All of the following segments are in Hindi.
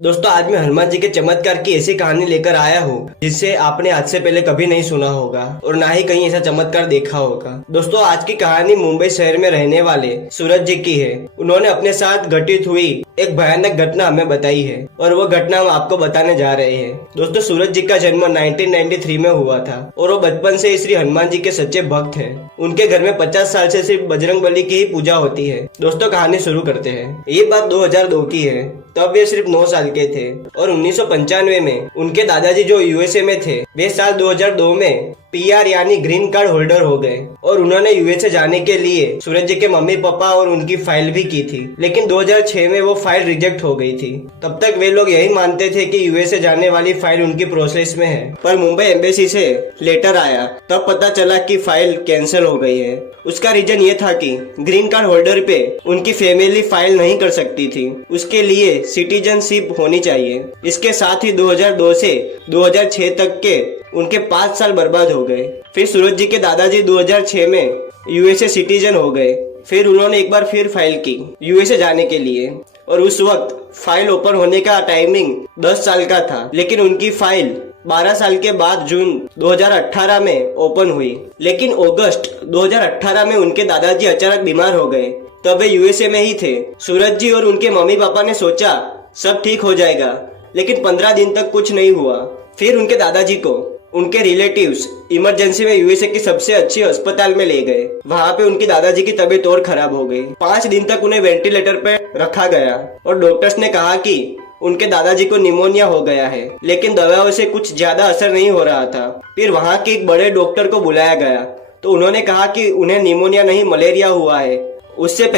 दोस्तों आज मैं हनुमान जी के चमत्कार की ऐसी कहानी लेकर आया हूँ जिससे आपने आज से पहले कभी नहीं सुना होगा और ना ही कहीं ऐसा चमत्कार देखा होगा। दोस्तों आज की कहानी मुंबई शहर में रहने वाले सूरज जी की है। उन्होंने अपने साथ घटित हुई एक भयानक घटना हमें बताई है और वो घटना हम आपको बताने जा रहे हैं। दोस्तों सूरज जी का जन्म 1993 में हुआ था और वो बचपन से श्री हनुमान जी के सच्चे भक्त हैं। उनके घर में 50 साल से सिर्फ बजरंगबली की ही पूजा होती है। दोस्तों कहानी शुरू करते हैं। ये बात 2002 की है। तब वे सिर्फ 9 साल के थे और 1995 में उनके दादाजी जो यूएसए में थे वे साल 2002 में पीआर यानी ग्रीन कार्ड होल्डर हो गए और उन्होंने यूएसए जाने के लिए सूरज जी के मम्मी पापा और उनकी फाइल भी की थी, लेकिन 2006 में वो फाइल रिजेक्ट हो गई थी। तब तक वे लोग यही मानते थे कि यूएसए जाने वाली फाइल उनकी प्रोसेस में है, पर मुंबई एम्बेसी से लेटर आया तब पता चला कि फाइल कैंसिल हो गई है। उसका रीजन ये था कि ग्रीन कार्ड होल्डर पे उनकी फैमिली फाइल नहीं कर सकती थी, उसके लिए सिटीजनशिप होनी चाहिए। इसके साथ ही 2002 से 2006 तक के उनके 5 साल बर्बाद हो गए। फिर सूरज जी के दादाजी 2006 में यूएसए सिटीजन हो गए। फिर उन्होंने एक बार फिर फाइल की यूएसए जाने के लिए और उस वक्त फाइल ओपन होने का टाइमिंग 10 साल का था, लेकिन उनकी फाइल 12 साल के बाद जून 2018 में ओपन हुई। लेकिन अगस्त 2018 में उनके दादाजी अचानक बीमार हो गए। तब वे यूएसए में ही थे। सूरज जी और उनके मम्मी पापा ने सोचा सब ठीक हो जाएगा, लेकिन 15 दिन तक कुछ नहीं हुआ। फिर उनके दादाजी को उनके रिलेटिव्स इमरजेंसी में यूएसए की सबसे अच्छी अस्पताल में ले गए। वहाँ पे उनकी दादाजी की तबीयत और खराब हो गई। 5 दिन तक उन्हें वेंटिलेटर पे रखा गया और डॉक्टर्स ने कहा कि उनके दादाजी को निमोनिया हो गया है, लेकिन दवाओं से कुछ ज्यादा असर नहीं हो रहा था। फिर वहाँ के एक बड़े डॉक्टर को बुलाया गया तो उन्होंने कहा कि उन्हें निमोनिया नहीं मलेरिया हुआ है। उससे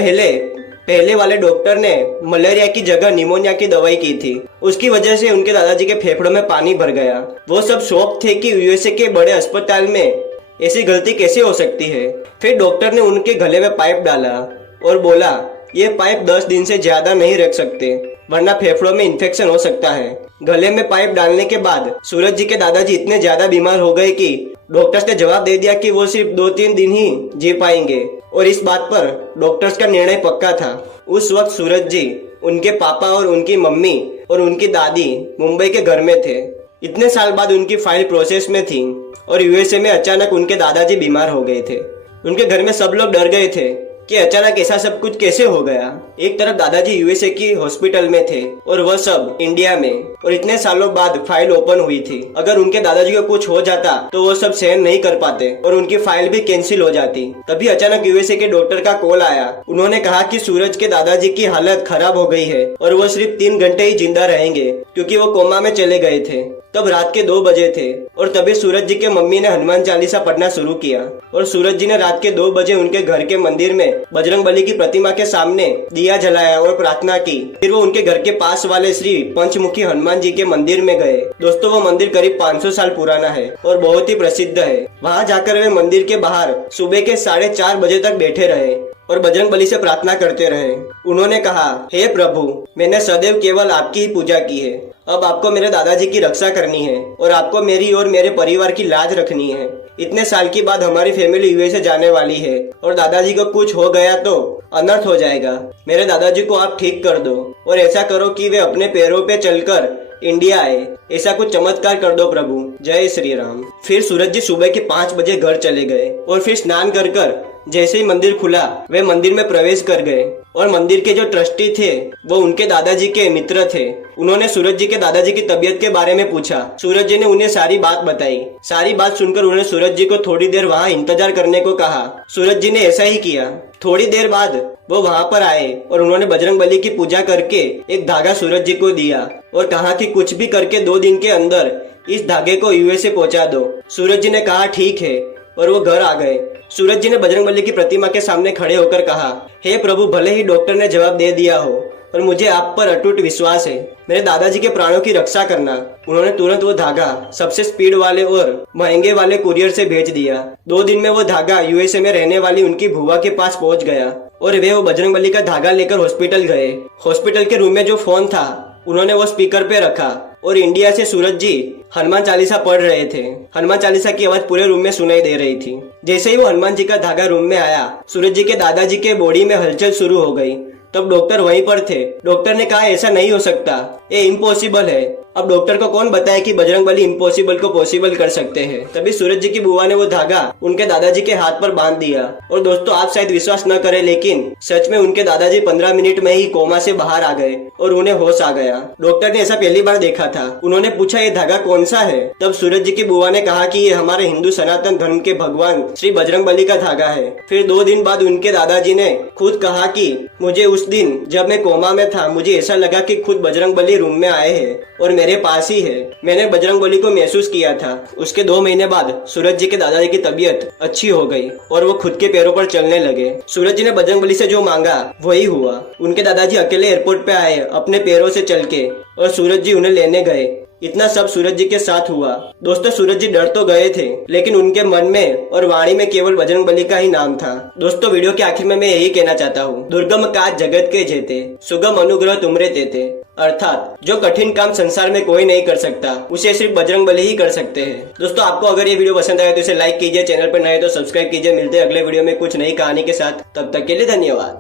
पहले वाले डॉक्टर ने मलेरिया की जगह निमोनिया की दवाई की थी। उसकी वजह से उनके दादाजी के फेफड़ों में पानी भर गया। वो सब शॉक थे कि यूएसए के बड़े अस्पताल में ऐसी गलती कैसे हो सकती है। फिर डॉक्टर ने उनके गले में पाइप डाला और बोला ये पाइप 10 दिन से ज्यादा नहीं रख सकते, वरना फेफड़ों में इन्फेक्शन हो सकता है। गले में पाइप डालने के बाद सूरज जी के दादाजी इतने ज्यादा बीमार हो गए कि डॉक्टर्स ने जवाब दे दिया कि वो सिर्फ 2-3 दिन ही जी पाएंगे और इस बात पर डॉक्टर्स का निर्णय पक्का था। उस वक्त सूरज जी, उनके पापा और उनकी मम्मी और उनकी दादी मुंबई के घर में थे। इतने साल बाद उनकी फाइल प्रोसेस में थी और यूएसए में अचानक उनके दादाजी बीमार हो गए थे। उनके घर में सब लोग डर गए थे कि अचानक ऐसा सब कुछ कैसे हो गया। एक तरफ दादाजी यूएसए की हॉस्पिटल में थे और वह सब इंडिया में, और इतने सालों बाद फाइल ओपन हुई थी। अगर उनके दादाजी को कुछ हो जाता तो वो सब सहन नहीं कर पाते और उनकी फाइल भी कैंसिल हो जाती। तभी अचानक यूएसए के डॉक्टर का कॉल आया। उन्होंने कहा कि सूरज के दादाजी की हालत खराब हो गई है और वो सिर्फ 3 घंटे ही जिंदा रहेंगे, क्योंकि वो कोमा में चले गए थे। तब रात के 2 बजे थे और तभी सूरज जी के मम्मी ने हनुमान चालीसा पढ़ना शुरू किया और सूरज जी ने रात के 2 बजे उनके घर के मंदिर में बजरंगबली की प्रतिमा के सामने दिया जलाया और प्रार्थना की। फिर वो उनके घर के पास वाले श्री पंचमुखी हनुमान जी के मंदिर में गए। दोस्तों वो मंदिर करीब 500 साल पुराना है और बहुत ही प्रसिद्ध है। वहाँ जाकर वे मंदिर के बाहर सुबह के 4:30 बजे तक बैठे रहे और बजरंगबली से प्रार्थना करते रहे। उन्होंने कहा, हे प्रभु, मैंने सदैव केवल आपकी ही पूजा की है। अब आपको मेरे दादाजी की रक्षा करनी है और आपको मेरी और मेरे परिवार की लाज रखनी है। इतने साल के बाद हमारी फैमिली यूएसए जाने वाली है और दादाजी को कुछ हो गया तो अनर्थ हो जाएगा। मेरे दादाजी को आप ठीक कर दो और ऐसा करो कि वे अपने पैरों पे चलकर इंडिया आए। ऐसा कुछ चमत्कार कर दो प्रभु। जय श्री राम। फिर सूरज जी सुबह के 5 बजे घर चले गए और फिर स्नान कर जैसे ही मंदिर खुला वे मंदिर में प्रवेश कर गए और मंदिर के जो ट्रस्टी थे वो उनके दादाजी के मित्र थे। उन्होंने सूरज जी के दादाजी की तबीयत के बारे में पूछा। सूरज जी ने उन्हें सारी बात बताई। सारी बात सुनकर उन्होंने सूरज जी को थोड़ी देर वहाँ इंतजार करने को कहा। सूरज जी ने ऐसा ही किया। थोड़ी देर बाद वो वहाँ पर आए और उन्होंने बजरंगबली की पूजा करके एक धागा सूरज जी को दिया और कहा कि कुछ भी करके 2 दिन के अंदर इस धागे को यूएसए पहुँचा दो। सूरज जी ने कहा ठीक है और वो घर आ गए। सूरज जी ने बजरंगबली की प्रतिमा के सामने खड़े होकर कहा, हे प्रभु, भले ही डॉक्टर ने जवाब दे दिया हो और मुझे आप पर अटूट विश्वास है, मेरे दादाजी के प्राणों की रक्षा करना। उन्होंने तुरंत वो धागा सबसे स्पीड वाले और महंगे वाले कुरियर से भेज दिया। 2 दिन में वो धागा यूएसए में रहने वाली उनकी भुआ के पास पहुंच गया और वे वो बजरंगबली का धागा लेकर हॉस्पिटल गए। हॉस्पिटल के रूम में जो फोन था उन्होंने वो स्पीकर पे रखा और इंडिया से सूरज जी हनुमान चालीसा पढ़ रहे थे। हनुमान चालीसा की आवाज पूरे रूम में सुनाई दे रही थी। जैसे ही वो हनुमान जी का धागा रूम में आया, सूरज जी के दादाजी के बॉडी में हलचल शुरू हो गई। तब डॉक्टर वहीं पर थे। डॉक्टर ने कहा ऐसा नहीं हो सकता, ये इम्पॉसिबल है। अब डॉक्टर को कौन बताए कि बजरंगबली इम्पॉसिबल को पॉसिबल कर सकते हैं। तभी सूरज जी की बुआ ने वो धागा उनके दादाजी के हाथ पर बांध दिया। और दोस्तों आप शायद विश्वास न करें, लेकिन सच में उनके दादाजी 15 मिनट में ही कोमा से बाहर आ गए और उन्हें होश आ गया। डॉक्टर ने ऐसा पहली बार देखा था। उन्होंने पूछा ये धागा कौन सा है। तब सूरज जी की बुआ ने कहा कि ये हमारे हिंदू सनातन धर्म के भगवान श्री बजरंगबली का धागा है। फिर 2 दिन बाद उनके दादाजी ने खुद कहा कि मुझे उस दिन जब मैं कोमा में था, मुझे ऐसा लगा कि खुद बजरंगबली रूम में आए हैं और मेरे पास ही है। मैंने बजरंगबली को महसूस किया था। उसके 2 महीने बाद सूरज जी के दादाजी की तबीयत अच्छी हो गई और वो खुद के पैरों पर चलने लगे। सूरज जी ने बजरंगबली से जो मांगा वही हुआ। उनके दादाजी अकेले एयरपोर्ट पे आए अपने पैरों से चल के, और सूरज जी उन्हें लेने गए। इतना सब सूरज जी के साथ हुआ। दोस्तों सूरज जी डर तो गए थे, लेकिन उनके मन में और वाणी में केवल बजरंगबली का ही नाम था। दोस्तों वीडियो के आखिर में मैं यही कहना चाहता हूँ, दुर्गम काज जगत के जेते, सुगम अनुग्रह तुमरे देते। अर्थात जो कठिन काम संसार में कोई नहीं कर सकता, उसे सिर्फ बजरंगबली ही कर सकते हैं। दोस्तों आपको अगर ये वीडियो पसंद आए तो इसे लाइक कीजिए, चैनल पर नए तो सब्सक्राइब कीजिए। मिलते हैं अगले वीडियो में कुछ नई कहानी के साथ। तब तक के लिए धन्यवाद।